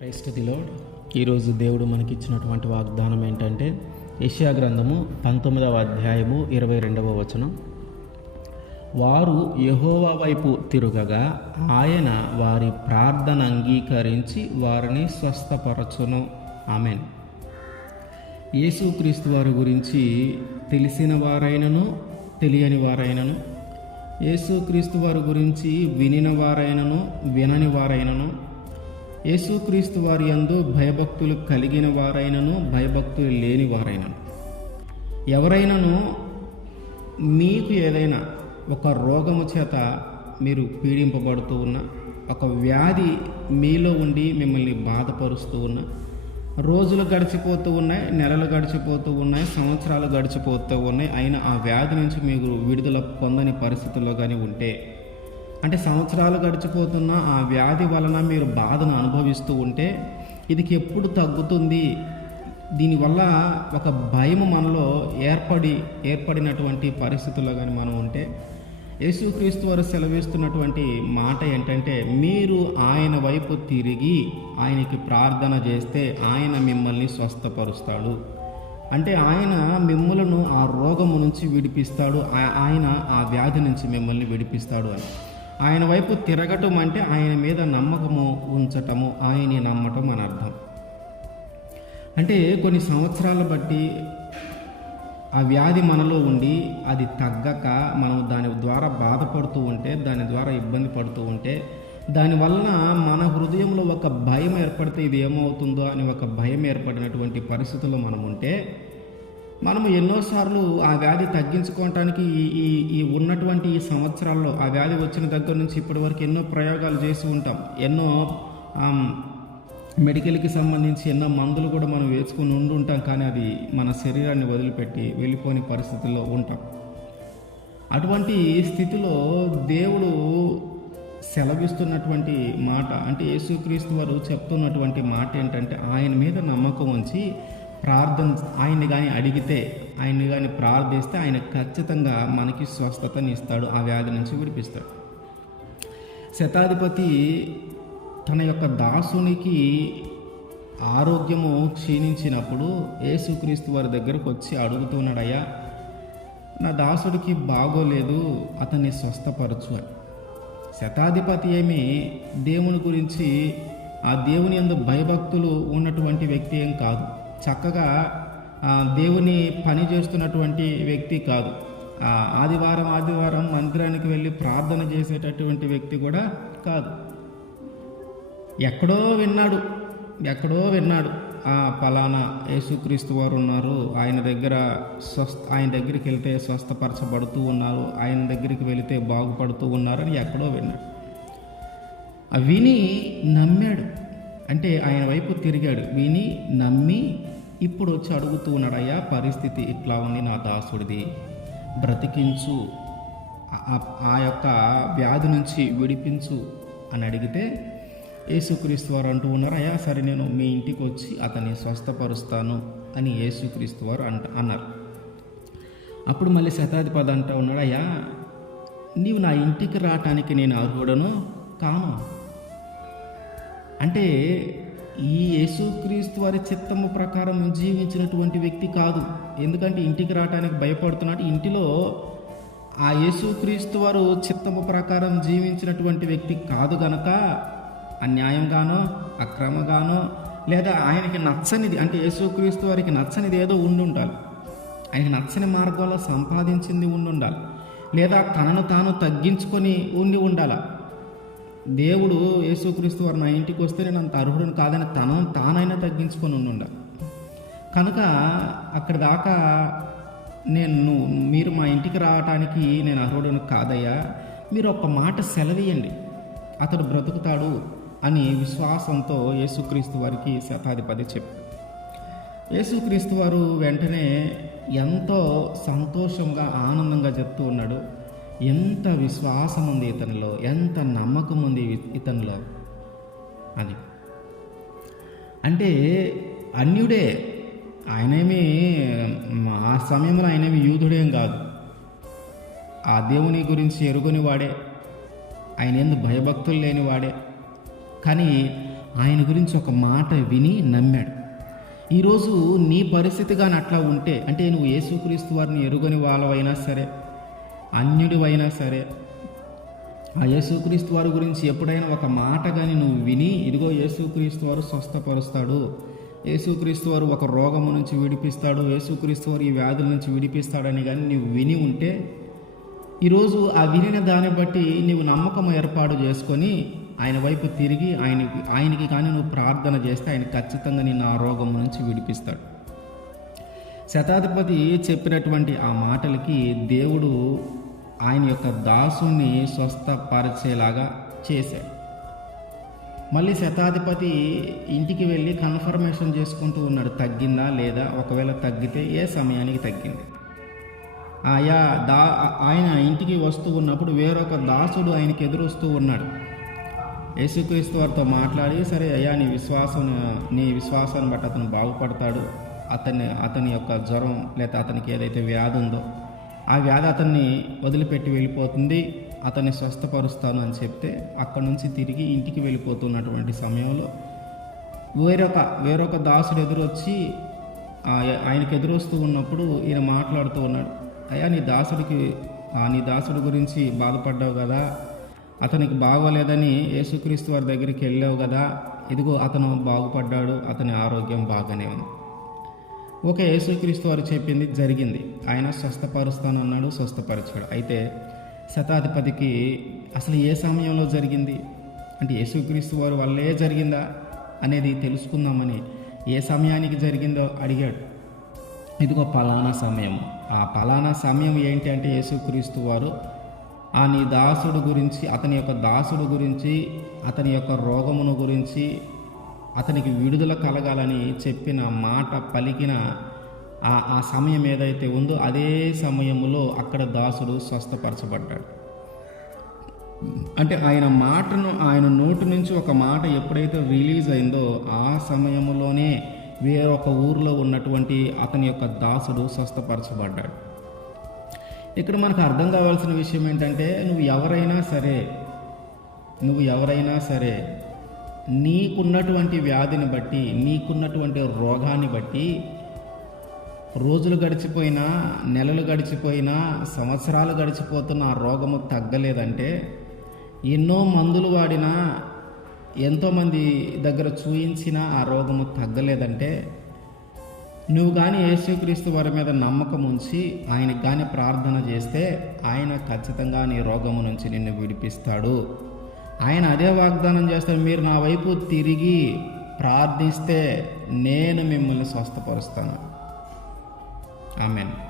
Christ the load ఈరోజు దేవుడు మనకి ఇచ్చినటువంటి వాగ్దానం ఏంటంటే యష్యా గ్రంథము పంతొమ్మిదవ అధ్యాయము ఇరవై రెండవ వచనం. వారు యహోవా వైపు తిరుగగా ఆయన వారి ప్రార్థన అంగీకరించి వారిని స్వస్థపరచును. ఆమెన్. యేసుక్రీస్తు వారి గురించి తెలిసిన వారైనను తెలియని వారైనను యేసుక్రీస్తు వారి గురించి వినిన వారైనను వినని వారైనను యేసుక్రీస్తు వారి యందు భయభక్తులు కలిగిన వారైనను భయభక్తులు లేని వారైనను. ఎవరైనాను మీకు ఏదైనా ఒక రోగము చేత మీరు పీడింపబడుతూ ఉన్న ఒక వ్యాధి మీలో ఉండి మిమ్మల్ని బాధపరుస్తూ ఉన్న రోజులు గడిచిపోతూ ఉన్నాయి నెలలు గడిచిపోతూ ఉన్నాయి సంవత్సరాలు గడిచిపోతూ ఉన్నాయి అయినా ఆ వ్యాధి నుంచి మీరు విడుదల పొందని పరిస్థితుల్లో కానీ ఉంటే అంటే సంవత్సరాలు గడిచిపోతున్న ఆ వ్యాధి వలన మీరు బాధను అనుభవిస్తూ ఉంటే ఇది ఎప్పుడు తగ్గుతుంది? దీనివల్ల ఒక భయం మనలో ఏర్పడి ఏర్పడినటువంటి పరిస్థితుల్లో కానీ మనం ఉంటే యేసుక్రీస్తు వారు సెలవిస్తున్నటువంటి మాట ఏంటంటే మీరు ఆయన వైపు తిరిగి ఆయనకి ప్రార్థన చేస్తే ఆయన మిమ్మల్ని స్వస్థపరుస్తాడు. అంటే ఆయన మిమ్మలను ఆ రోగము నుంచి విడిపిస్తాడు ఆయన ఆ వ్యాధి నుంచి మిమ్మల్ని విడిపిస్తాడు అని. ఆయన వైపు తిరగటం అంటే ఆయన మీద నమ్మకము ఉంచటము ఆయన్ని నమ్మటం అని అర్థం. అంటే కొన్ని సంవత్సరాల బట్టి ఆ వ్యాధి మనలో ఉండి అది తగ్గక మనం దాని ద్వారా బాధపడుతూ ఉంటే దాని ద్వారా ఇబ్బంది పడుతూ ఉంటే దానివలన మన హృదయంలో ఒక భయం ఏర్పడితే ఇది ఏమవుతుందో అని ఒక భయం ఏర్పడినటువంటి పరిస్థితుల్లో మనం ఉంటే మనము ఎన్నోసార్లు ఆ వ్యాధి తగ్గించుకోవటానికి ఈ ఈ ఉన్నటువంటి ఈ సంవత్సరాల్లో ఆ వ్యాధి వచ్చిన దగ్గర నుంచి ఇప్పటి వరకు ఎన్నో ప్రయోగాలు చేసి ఉంటాం. ఎన్నో మెడికల్కి సంబంధించి ఎన్నో మందులు కూడా మనం వేసుకుని ఉండి ఉంటాం. కానీ అది మన శరీరాన్ని వదిలిపెట్టి వెళ్ళిపోని పరిస్థితుల్లో ఉంటాం. అటువంటి స్థితిలో దేవుడు సెలవిస్తున్నటువంటి మాట అంటే యేసుక్రీస్తు వారు చెప్తున్నటువంటి మాట ఏంటంటే ఆయన మీద నమ్మకం ఉంచి ప్రార్థన ఆయన్ని కానీ అడిగితే ఆయన్ని కానీ ప్రార్థిస్తే ఆయన ఖచ్చితంగా మనకి స్వస్థతని ఇస్తాడు ఆ వ్యాధి నుంచి విడిపిస్తాడు. శతాధిపతి తన యొక్క దాసునికి ఆరోగ్యము క్షీణించినప్పుడు యేసుక్రీస్తు వారి దగ్గరకు వచ్చి అడుగుతున్నాడయ్యా నా దాసుడికి బాగోలేదు అతన్ని స్వస్థపరచు అని. శతాధిపతి ఏమి దేవుని గురించి ఆ దేవుని యందు భయభక్తులు ఉన్నటువంటి వ్యక్తి ఏం కాదు. చక్కగా దేవుని పని చేస్తున్నటువంటి వ్యక్తి కాదు. ఆదివారం ఆదివారం మందిరానికి వెళ్ళి ప్రార్థన చేసేటటువంటి వ్యక్తి కూడా కాదు. ఎక్కడో విన్నాడు ఎక్కడో విన్నాడు. ఆ పలానా యేసుక్రీస్తు వారు ఉన్నారు. ఆయన దగ్గర స్వస్థ ఆయన దగ్గరికి వెళ్తే స్వస్థపరచబడుతూ ఉన్నారు. ఆయన దగ్గరికి వెళితే బాగుపడుతూ ఉన్నారు అని ఎక్కడో విన్నాడు. విని నమ్మాడు. అంటే ఆయన వైపు తిరిగాడు. విని నమ్మి ఇప్పుడు వచ్చి అడుగుతూ ఉన్నాడయ్యా పరిస్థితి ఇట్లా ఉంది నా దాసుడిది. బ్రతికించు ఆ- ఆ యొక్క వ్యాధి నుంచి విడిపించు అని అడిగితే యేసుక్రీస్తు వారు అంటూ ఉన్నారు అయ్యా సరే నేను మీ ఇంటికి వచ్చి అతన్ని స్వస్థపరుస్తాను అని యేసుక్రీస్తు వారు అంట అన్నారు. అప్పుడు మళ్ళీ శతాధిపతి అంటూ ఉన్నాడు అయ్యా నీవు నా ఇంటికి రావటానికి నేను అర్హుడను? కాను అంటే ఈ యేసుక్రీస్తు వారి చిత్తము ప్రకారం జీవించినటువంటి వ్యక్తి కాదు. ఎందుకంటే ఇంటికి రావడానికి భయపడుతున్నాడు. ఇంటిలో ఆ యేసుక్రీస్తు వారు చిత్తము ప్రకారం జీవించినటువంటి వ్యక్తి కాదు గనక అన్యాయంగానో అక్రమగానో లేదా ఆయనకి నచ్చనిది అంటే యేసుక్రీస్తు వారికి నచ్చనిది ఏదో ఉండి ఉండాలి ఆయనకి నచ్చని మార్గంలో సంపాదించింది ఉండి ఉండాలి లేదా తనను తాను తగ్గించుకొని ఉండి ఉండాలా. దేవుడు యేసుక్రీస్తు వారు నా ఇంటికి వస్తే నేను అంత అర్హుడిని కాదని తను తానైనా తగ్గించుకొని ఉండుండ. కనుక అక్కడ దాకా నేను మీరు మా ఇంటికి రావటానికి నేను అర్హుడిని కాదయ్యా. మీరు ఒక మాట సెలవేయండి అతడు బ్రతుకుతాడు అని విశ్వాసంతో యేసుక్రీస్తు వారికి శతాధిపతి చెప్పి. యేసుక్రీస్తు వారు వెంటనే ఎంతో సంతోషంగా ఆనందంగా చెప్తూ ఉన్నాడు. ఎంత విశ్వాసం ఉంది ఇతనిలో ఎంత నమ్మకం ఉంది ఇతనిలో? అని అంటే అన్యుడే ఆయనేమి ఆ సమయంలో ఆయనేమి యూదుడేం కాదు. ఆ దేవుని గురించి ఎరుగని వాడే ఆయన ఎందు భయభక్తులు లేని వాడే కానీ ఆయన గురించి ఒక మాట విని నమ్మాడు. ఈరోజు నీ పరిస్థితి కానీ అట్లా ఉంటే అంటే నువ్వు యేసుక్రీస్తు వారిని ఎరుగని వాళ్ళవైనా సరే అన్యుడివైనా సరే ఆ యేసుక్రీస్తు వారి గురించి ఎప్పుడైనా ఒక మాట కానీ నువ్వు విని ఇదిగో యేసుక్రీస్తు వారు స్వస్థపరుస్తాడు. యేసుక్రీస్తు వారు ఒక రోగము నుంచి విడిపిస్తాడు. యేసుక్రీస్తు వారు ఈ వ్యాధుల నుంచి విడిపిస్తాడని కానీ నువ్వు విని ఉంటే ఈరోజు ఆ వినిన దాన్ని బట్టి నీవు నమ్మకం ఏర్పాటు చేసుకొని ఆయన వైపు తిరిగి ఆయనకి ఆయనకి కానీ నువ్వు ప్రార్థన చేస్తే ఆయన ఖచ్చితంగా నిన్ను ఆ రోగం నుంచి విడిపిస్తాడు. శతాధిపతి చెప్పినటువంటి ఆ మాటలకి దేవుడు ఆయన యొక్క దాసుని స్వస్థపరిచేలాగా చేశాడు. మళ్ళీ శతాధిపతి ఇంటికి వెళ్ళి కన్ఫర్మేషన్ చేసుకుంటూ ఉన్నాడు తగ్గిందా లేదా? ఒకవేళ తగ్గితే ఏ సమయానికి తగ్గింది? ఆయా దా ఆయన ఇంటికి వస్తూ ఉన్నప్పుడు వేరొక దాసుడు ఆయనకి ఎదురొస్తూ ఉన్నాడు. యేసుక్రీస్తు వారితో మాట్లాడి సరే అయ్యా నీ విశ్వాసం నీ విశ్వాసాన్ని బట్టి అతను బాగుపడతాడు అతన్ని అతని యొక్క జ్వరం లేదా అతనికి ఏదైతే వ్యాధి ఉందో ఆ వ్యాధి అతన్ని వదిలిపెట్టి వెళ్ళిపోతుంది అతన్ని స్వస్థపరుస్తాను అని చెప్తే అక్కడి నుంచి తిరిగి ఇంటికి వెళ్ళిపోతున్నటువంటి సమయంలో వేరొక వేరొక దాసుడు ఎదురొచ్చి ఆయనకు ఎదురొస్తూ ఉన్నప్పుడు ఈయన మాట్లాడుతూ ఉన్నాడు అయ్యా నీ దాసుడికి నీ దాసుడు గురించి బాధపడ్డావు కదా అతనికి బాగోలేదని యేసుక్రీస్తు వారి దగ్గరికి వెళ్ళావు కదా ఇదిగో అతను బాగుపడ్డాడు అతని ఆరోగ్యం బాగానే ఉంది. ఒక యేసుక్రీస్తు వారు చెప్పింది జరిగింది. ఆయన స్వస్థపరుస్తానన్నాడు స్వస్థపరిచాడు. అయితే శతాధిపతికి అసలు ఏ సమయంలో జరిగింది? అంటే యేసుక్రీస్తు వారు వల్లే జరిగిందా అనేది తెలుసుకుందామని ఏ సమయానికి జరిగిందో అడిగాడు. ఇదిగో పలానా సమయం. ఆ పలానా సమయం ఏంటి అంటే యేసుక్రీస్తు వారు ఆ నీ దాసుడు గురించి అతని యొక్క దాసుడు గురించి అతని యొక్క రోగమును గురించి అతనికి విడుదల కలగాలని చెప్పిన మాట పలికిన ఆ ఆ సమయం ఏదైతే ఉందో అదే సమయంలో అక్కడ దాసుడు స్వస్థపరచబడ్డాడు. అంటే ఆయన మాటను ఆయన నోటి నుంచి ఒక మాట ఎప్పుడైతే రిలీజ్ అయిందో ఆ సమయంలోనే వేరొక ఊరిలో ఉన్నటువంటి అతని యొక్క దాసుడు స్వస్థపరచబడ్డాడు. ఇక్కడ మనకు అర్థం కావాల్సిన విషయం ఏంటంటే నువ్వు ఎవరైనా సరే నువ్వు ఎవరైనా సరే నీకున్నటువంటి వ్యాధిని బట్టి నీకున్నటువంటి రోగాన్ని బట్టి రోజులు గడిచిపోయినా నెలలు గడిచిపోయినా సంవత్సరాలు గడిచిపోతున్న ఆ రోగము తగ్గలేదంటే ఎన్నో మందులు వాడినా ఎంతోమంది దగ్గర చూయించినా ఆ రోగము తగ్గలేదంటే నువ్వు కానీ యేసుక్రీస్తు వారి మీద నమ్మకం ఉంచి ఆయనకు కానీ ప్రార్థన చేస్తే ఆయన ఖచ్చితంగా నీ రోగము నుంచి నిన్ను విడిపిస్తాడు. ఆయన అదే వాగ్దానం చేస్తారు మీరు నా వైపు తిరిగి ప్రార్థిస్తే నేను మిమ్మల్ని స్వస్థపరుస్తాను. ఆమెను.